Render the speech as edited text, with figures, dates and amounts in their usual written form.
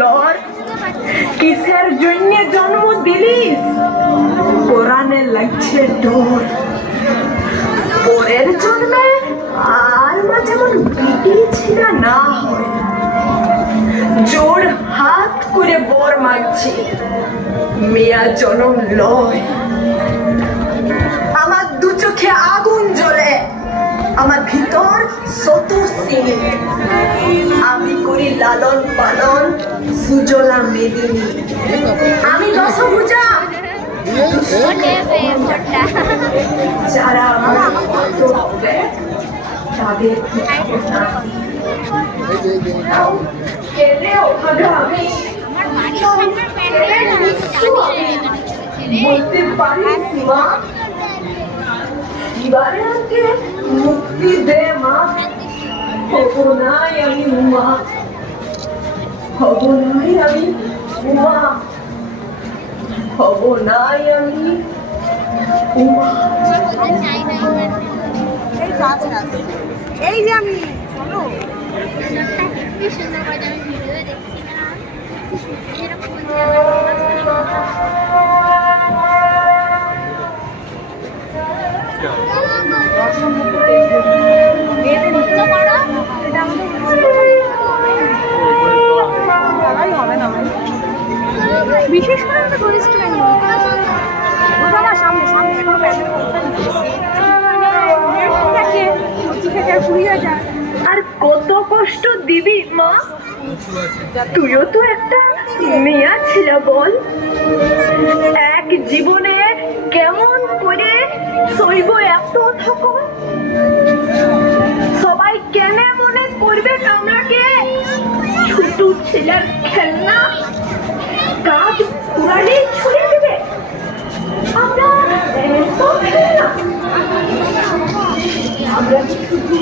লর কিসের জন্য জন্ম দিলিস কোরআনে লাগছে ডোর পরের জন্মে আর মা যেমন বিটি ছিনা না হয় জোর হাত করে বর মাগছি মিয়া জনম লয় আমার দু চোখে আগুন জ্বলে আমার ভিতর শত সিঁড়ি আমি করি লালন পালন সুজলা মেদিনী আমি দশভুজা যারা আমার হবে তাদের বলতে পারিস মা এবারে আমাকে মুক্তি দে মা হবো নাই আমি উমা হবো নাই আমি উমা হবো নাই আমি উমা এই যে আমি চলো বিশেষ করে একটা টুরিস্ট ভ্যানু বাবা সামনে সামনে কোনো প্যান্ডেল আর কত কষ্ট দিবি মা তুইও তো একটা মেয়া ছিল বল এক জীবনে কেমন করে সইব এত থাকো সবাই কেনে মনে করবে আমাকে ছোট ছেলের খেলনা কাজ পুরানি ছুড়ে দেবে আমরা এত খেলনা আমরা শুধু